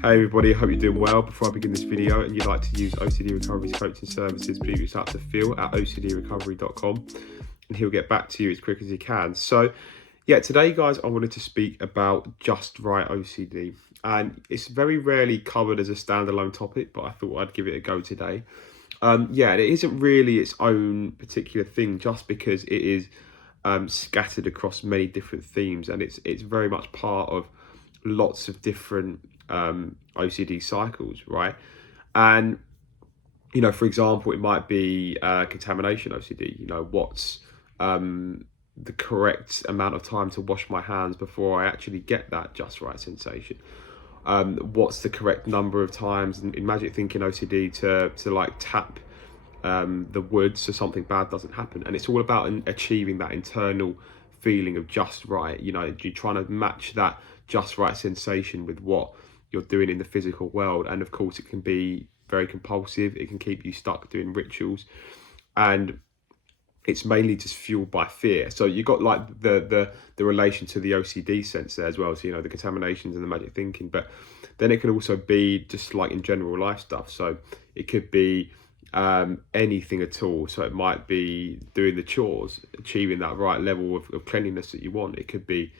Hey everybody, I hope you're doing well. Before I begin this video and you'd like to use OCD Recovery's coaching services, please reach out to Phil at ocdrecovery.com and he'll get back to you as quick as he can. So yeah, today guys, I wanted to speak about Just Right OCD, and it's very rarely covered as a standalone topic, but I thought I'd give it a go today. It isn't really its own particular thing just because it is scattered across many different themes, and it's very much part of lots of different OCD cycles, right? And for example, it might be contamination OCD. What's the correct amount of time to wash my hands before I actually get that just right sensation? What's the correct number of times in magic thinking OCD to like tap the wood so something bad doesn't happen? And it's all about achieving that internal feeling of just right. You're trying to match that just right sensation with what you're doing in the physical world. And of course, it can be very compulsive. It can keep you stuck doing rituals, and it's mainly just fueled by fear. So you got like the relation to the OCD sense there as well. So the contaminations and the magic thinking, but then it can also be just like in general life stuff. So it could be anything at all. So it might be doing the chores, achieving that right level of cleanliness that you want. It could be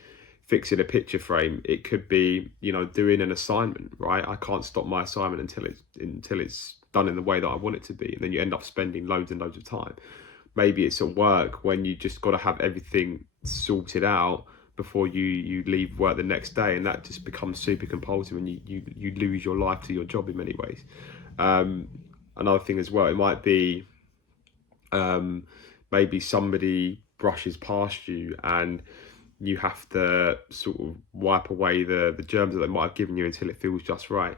fixing a picture frame. It could be doing an assignment, right? I can't stop my assignment until it's done in the way that I want it to be, and then you end up spending loads and loads of time. Maybe it's at work when you just got to have everything sorted out before you leave work the next day, and that just becomes super compulsive, and you lose your life to your job in many ways. Another thing as well, it might be maybe somebody brushes past you and you have to sort of wipe away the germs that they might have given you until it feels just right.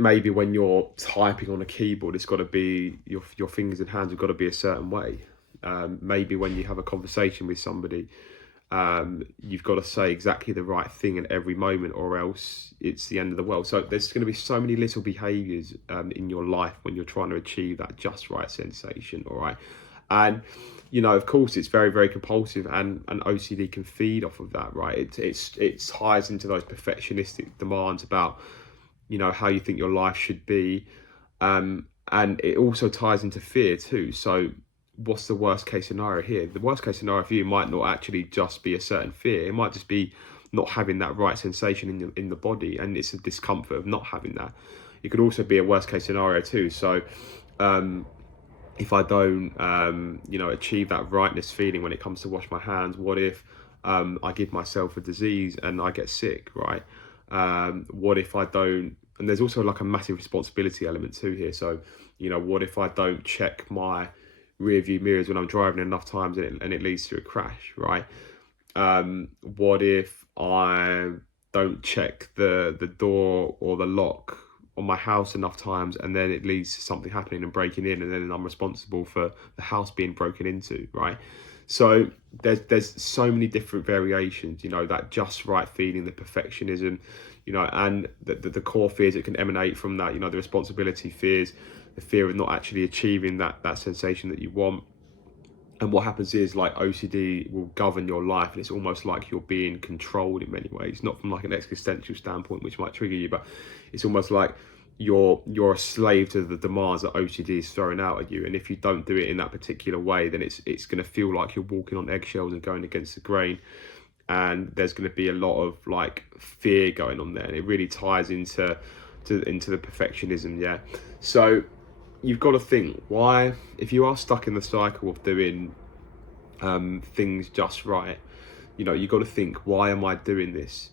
Maybe when you're typing on a keyboard, it's got to be your fingers and hands have got to be a certain way. Maybe when you have a conversation with somebody, you've got to say exactly the right thing at every moment, or else it's the end of the world. So there's going to be so many little behaviors in your life when you're trying to achieve that just right sensation. All right. And of course, it's very, very compulsive, and OCD can feed off of that, right? It ties into those perfectionistic demands about how you think your life should be, and it also ties into fear too. So what's the worst case scenario here? The worst case scenario for you might not actually just be a certain fear. It might just be not having that right sensation in the body, and it's a discomfort of not having that. It could also be a worst case scenario too. So if I don't achieve that rightness feeling when it comes to wash my hands, what if I give myself a disease and I get sick, right? What if I don't? And there's also like a massive responsibility element too here. So what if I don't check my rear view mirrors when I'm driving enough times and it leads to a crash, right? What if I don't check the door or the lock on my house enough times, and then it leads to something happening and breaking in, and then I'm responsible for the house being broken into, right? So there's so many different variations, that just right feeling, the perfectionism, and the core fears that can emanate from that, the responsibility fears, the fear of not actually achieving that sensation that you want. And what happens is, like, OCD will govern your life, and it's almost like you're being controlled in many ways, not from like an existential standpoint, which might trigger you, but it's almost like you're a slave to the demands that OCD is throwing out at you. And if you don't do it in that particular way, then it's going to feel like you're walking on eggshells and going against the grain. And there's going to be a lot of like fear going on there, and it really ties into the perfectionism. Yeah. So you've got to think, why, if you are stuck in the cycle of doing things just right, you've got to think, why am I doing this?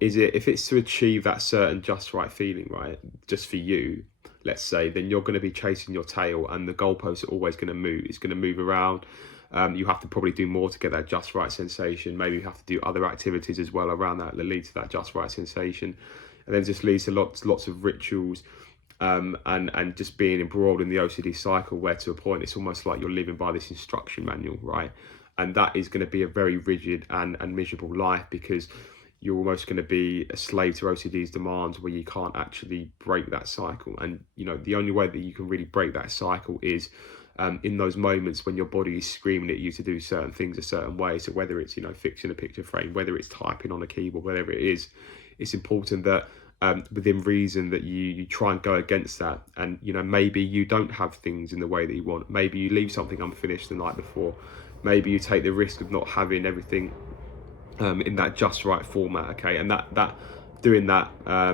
If it's to achieve that certain just right feeling, right, just for you, let's say, then you're going to be chasing your tail, and the goalposts are always going to move. It's going to move around. You have to probably do more to get that just right sensation. Maybe you have to do other activities as well around that lead to that just right sensation, and then it just leads to lots of rituals, and just being embroiled in the OCD cycle, where to a point it's almost like you're living by this instruction manual, right? And that is going to be a very rigid and miserable life, because you're almost going to be a slave to OCD's demands, where you can't actually break that cycle. And the only way that you can really break that cycle is in those moments when your body is screaming at you to do certain things a certain way. So whether it's fixing a picture frame, whether it's typing on a keyboard, whatever it is, it's important that within reason that you try and go against that. And maybe you don't have things in the way that you want. Maybe you leave something unfinished the night before. Maybe you take the risk of not having everything in that just right format. Okay, and that doing that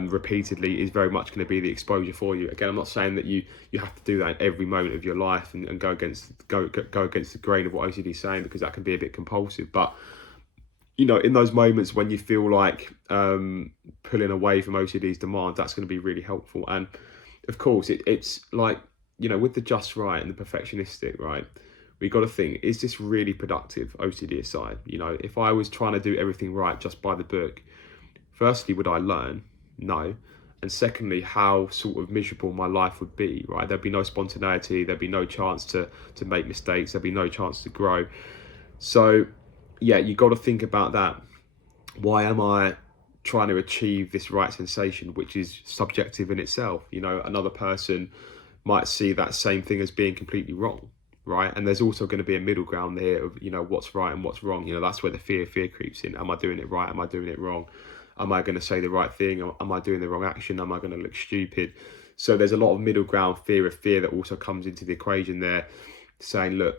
repeatedly is very much going to be the exposure for you. Again, I'm not saying that you have to do that in every moment of your life and go against the grain of what OCD is saying, because that can be a bit compulsive. But in those moments when you feel like pulling away from OCD's demands, that's going to be really helpful. And of course, it's like, with the just right and the perfectionistic, right, we got to think, is this really productive, OCD aside? If I was trying to do everything right just by the book, firstly, would I learn? No. And secondly, how sort of miserable my life would be, right? There'd be no spontaneity, there'd be no chance to make mistakes, there'd be no chance to grow. So yeah, you got to think about that. Why am I trying to achieve this right sensation, which is subjective in itself? Another person might see that same thing as being completely wrong, right? And there's also going to be a middle ground there of what's right and what's wrong. That's where the fear creeps in. Am I doing it right? Am I doing it wrong? Am I going to say the right thing? Or am I doing the wrong action? Am I going to look stupid? So there's a lot of middle ground fear that also comes into the equation there, saying, look,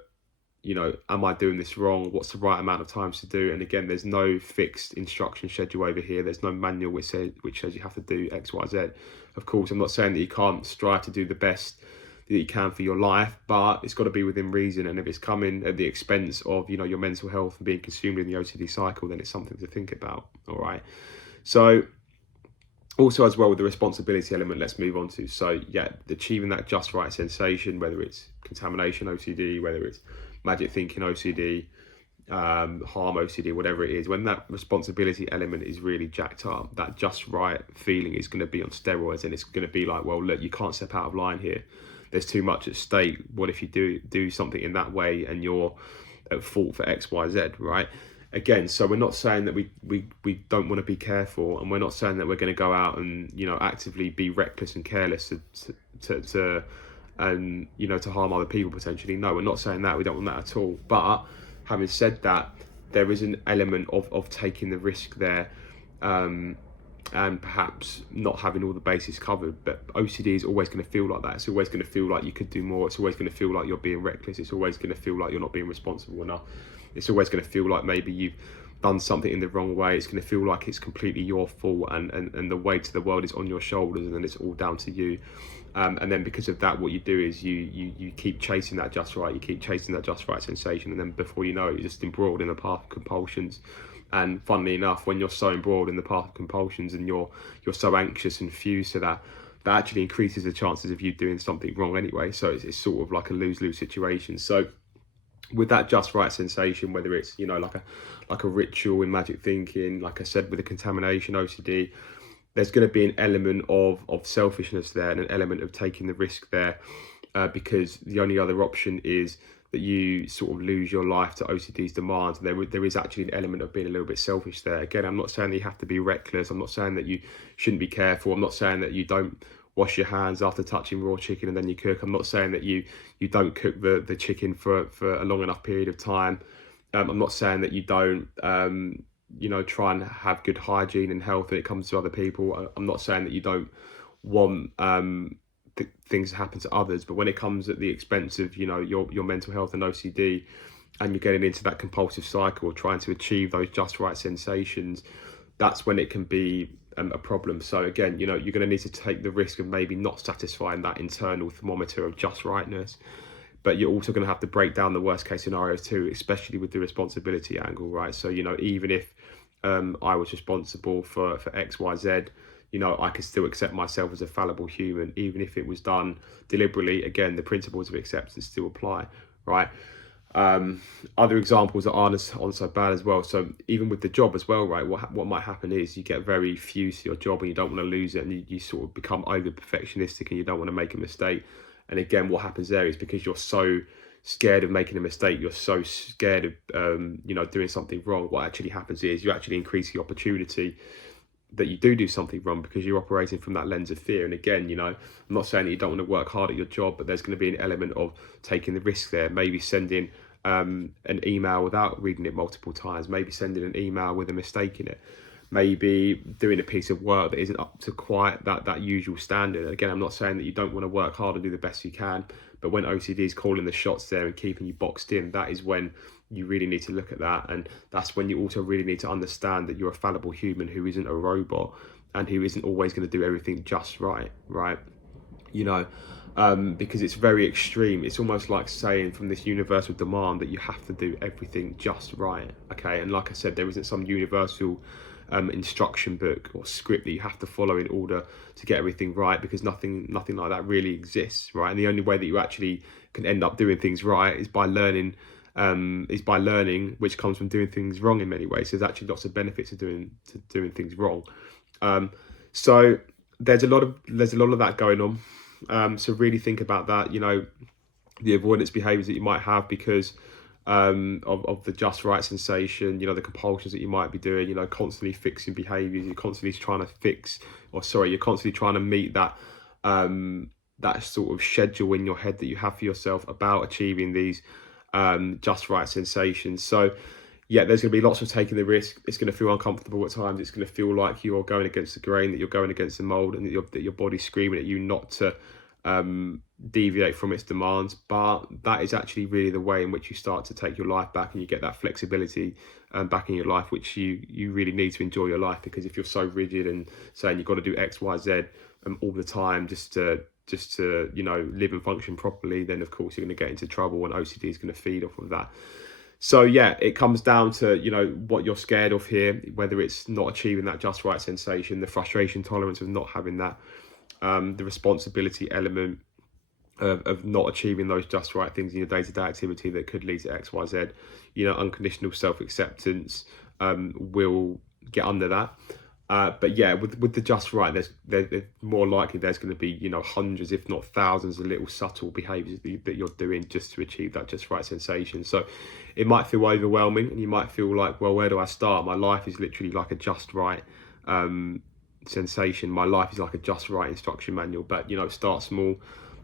am I doing this wrong? What's the right amount of times to do? And again, there's no fixed instruction schedule over here. There's no manual which says you have to do X, Y, Z. Of course, I'm not saying that you can't strive to do the best that you can for your life, but it's got to be within reason. And if it's coming at the expense of your mental health and being consumed in the OCD cycle, then it's something to think about. All right. So also as well with the responsibility element, let's move on to, so yeah, achieving that just right sensation, whether it's contamination OCD, whether it's magic thinking OCD, harm OCD, whatever it is, when that responsibility element is really jacked up, that just right feeling is going to be on steroids, and it's going to be like, well, look, you can't step out of line here. There's too much at stake. What if you do something in that way and you're at fault for X, Y, Z, right? Again, so we're not saying that we don't want to be careful, and we're not saying that we're going to go out and actively be reckless and careless to harm other people potentially. No, we're not saying that. We don't want that at all. But having said that, there is an element of taking the risk there, and perhaps not having all the bases covered. But OCD is always going to feel like that. It's always going to feel like you could do more. It's always going to feel like you're being reckless. It's always going to feel like you're not being responsible enough. It's always going to feel like maybe you've done something in the wrong way. It's going to feel like it's completely your fault, and the weight of the world is on your shoulders, and then it's all down to you. And then because of that, what you do is you keep chasing that just right. You keep chasing that just right sensation, and then before you know it, you're just embroiled in the path of compulsions. And funnily enough, when you're so embroiled in the path of compulsions and you're so anxious and fused to that actually increases the chances of you doing something wrong anyway. So it's sort of like a lose-lose situation. So with that just right sensation, whether it's like a ritual in magic thinking, like I said, with the contamination OCD, there's going to be an element of selfishness there, and an element of taking the risk there, because the only other option is that you sort of lose your life to OCD's demands. And there is actually an element of being a little bit selfish there. Again, I'm not saying that you have to be reckless. I'm not saying that you shouldn't be careful. I'm not saying that you don't wash your hands after touching raw chicken and then you cook. I'm not saying that you don't cook the chicken for a long enough period of time. I'm not saying that you don't try and have good hygiene and health when it comes to other people. I'm not saying that you don't want things to happen to others, but when it comes at the expense of your mental health and OCD, and you're getting into that compulsive cycle of trying to achieve those just right sensations, that's when it can be a problem. So again, you're going to need to take the risk of maybe not satisfying that internal thermometer of just rightness, but you're also going to have to break down the worst case scenarios too, especially with the responsibility angle, right? So even if I was responsible for X, Y, Z, I could still accept myself as a fallible human, even if it was done deliberately. Again, the principles of acceptance still apply, right? Other examples that aren't so bad as well. So even with the job as well, right? What might happen is you get very fused to your job and you don't want to lose it, and you sort of become over perfectionistic and you don't want to make a mistake. And again, what happens there is because you're so scared of making a mistake, you're so scared of doing something wrong. What actually happens is you actually increase the opportunity that you do something wrong, because you're operating from that lens of fear. And again, I'm not saying that you don't want to work hard at your job, but there's going to be an element of taking the risk there. Maybe sending an email without reading it multiple times, maybe sending an email with a mistake in it. maybe doing a piece of work that isn't up to quite that usual standard. Again, I'm not saying that you don't want to work hard and do the best you can, but when OCD is calling the shots there and keeping you boxed in, that is when you really need to look at that. And that's when you also really need to understand that you're a fallible human who isn't a robot and who isn't always going to do everything just right, you know, because it's very extreme. It's almost like saying from this universal demand that you have to do everything just right, okay? And like I said, there isn't some universal instruction book or script that you have to follow in order to get everything right, because nothing like that really exists, right? And the only way that you actually can end up doing things right is by learning, which comes from doing things wrong in many ways. So there's actually lots of benefits to doing things wrong. So there's a lot of that going on. So really think about that, you know, the avoidance behaviors that you might have because of the just right sensation, you know, the compulsions that you might be doing, you know, constantly fixing behaviors. You're constantly trying to meet that that sort of schedule in your head that you have for yourself about achieving these just right sensations. So yeah, there's going to be lots of taking the risk. It's going to feel uncomfortable at times. It's going to feel like you're going against the grain, that you're going against the mold, and that your body's screaming at you not to deviate from its demands. But that is actually really the way in which you start to take your life back, and you get that flexibility back in your life, which you really need to enjoy your life. Because if you're so rigid and saying you've got to do X, Y, Z all the time just to you know, live and function properly, then of course you're going to get into trouble, and OCD is going to feed off of that. So yeah, it comes down to, you know, what you're scared of here, whether it's not achieving that just right sensation, the frustration tolerance of not having that, the responsibility element of not achieving those just right things in your day-to-day activity that could lead to X, Y, Z. You know, unconditional self-acceptance will get under that. But yeah, with the just right, there's more likely there's going to be, you know, hundreds, if not thousands, of little subtle behaviours that you're doing just to achieve that just right sensation. So it might feel overwhelming, and you might feel like, well, where do I start? My life is literally like a just right sensation. My life is like a just right instruction manual. But you know, start small.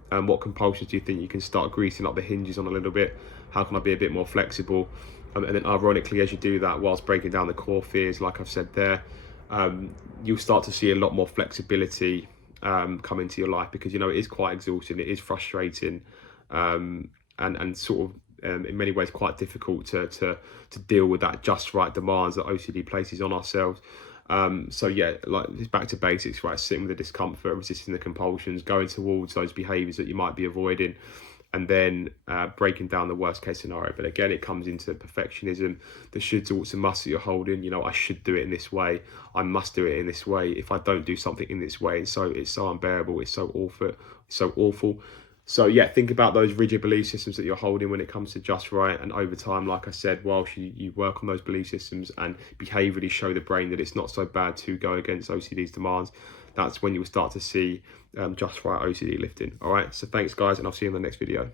What compulsions do you think you can start greasing up the hinges on a little bit? How can I be a bit more flexible? And then ironically, as you do that, whilst breaking down the core fears, like I've said there, you'll start to see a lot more flexibility come into your life, because you know it is quite exhausting, it is frustrating, and sort of in many ways quite difficult to deal with that just right demands that OCD places on ourselves. So yeah, like it's back to basics, right? Sitting with the discomfort, resisting the compulsions, going towards those behaviors that you might be avoiding, and then breaking down the worst case scenario. But again, it comes into perfectionism, the shoulds, oughts and musts that you're holding. You know, I should do it in this way, I must do it in this way. If I don't do something in this way, so it's so unbearable, it's so awful. So yeah, think about those rigid belief systems that you're holding when it comes to just right. And over time, like I said, whilst you work on those belief systems and behaviourally show the brain that it's not so bad to go against OCD's demands, that's when you'll start to see just right OCD lifting. All right, so thanks guys, and I'll see you in the next video.